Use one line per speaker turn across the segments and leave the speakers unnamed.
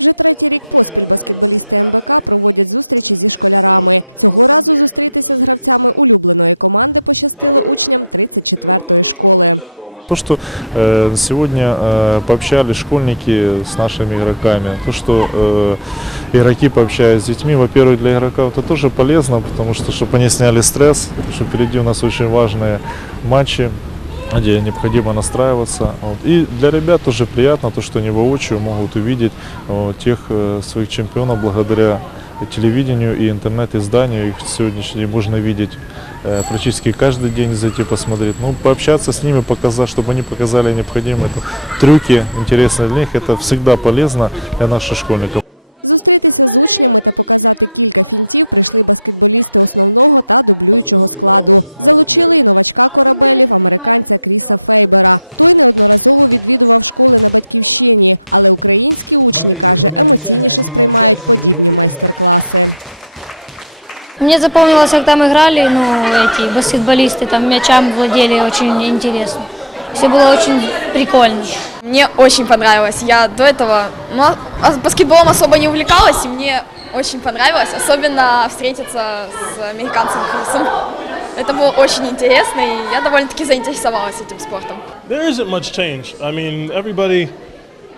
Вже третій рік поспіль баскетболісти МБК проводять зустрічі зі школярами. Цього разу зустрітися з гравцями улюбленої команди пощастило учням 34-ї школи.
То, что э, сегодня э, пообщались школьники с нашими игроками, то, что э, игроки пообщаются с детьми, во-первых, для игроков это тоже полезно, потому что, чтобы они сняли стресс, что впереди у нас очень важные матчи, где необходимо настраиваться. Вот. И для ребят тоже приятно, то, что они воочию могут увидеть вот, тех э, своих чемпионов благодаря телевидению и интернет-изданию. Их сегодняшний день можно видеть э, практически каждый день зайти посмотреть. Ну, пообщаться с ними, показать, чтобы они показали необходимые трюки интересные для них. Это всегда полезно для наших школьников.
Зустрітися з учнями та показати кілька фінтів прийшли баскетболісти основного та дублюючого складу. Залучили і новачка корабелів, американця Кріса Фейбера. Той неодноразово відвідував школи на батьківщині, але українські учні каже, емоційніше сприймають подібні майстер-класи.
Мне запомнилось, как там играли, ну, эти баскетболисты, там мячам владели, очень интересно. Все было очень прикольно.
Мне очень понравилось. Я до этого ну, а- баскетболом особо не увлекалась, и мне очень понравилось, особенно встретиться с американцем Крисом. Это было очень интересно, и я довольно-таки заинтересовалась этим спортом.
There isn't much change. I mean, everybody.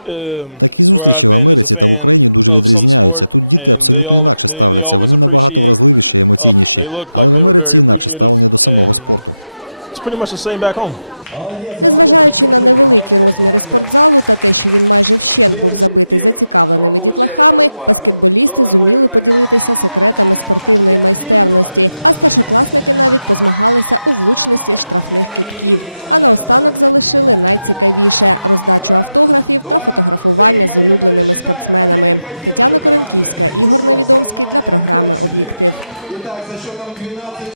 um,
Такі зустрічі в Америці та в Україні дуже відрізняються. Тут діти абсолютно інакше ставляться. Вони набагато вразливіші, емоційніші. Але в Америці інакше ставлення до самого спорту.
Незважаючи на невеликі розміри спортзалу та те, що він майже вщент був забитий зацікавленими дітлахами, баскетболісти зуміли поділитися секретами спортивної майстерності. А старшокласники навіть позмагалися у влучності штрафних китків. А наостанок залишили найцікавіше роздачу автографів та фотографування з улюбленими спортсменами. Тетяна Коренківська, Ігор Невідомський для програми Об'єктив.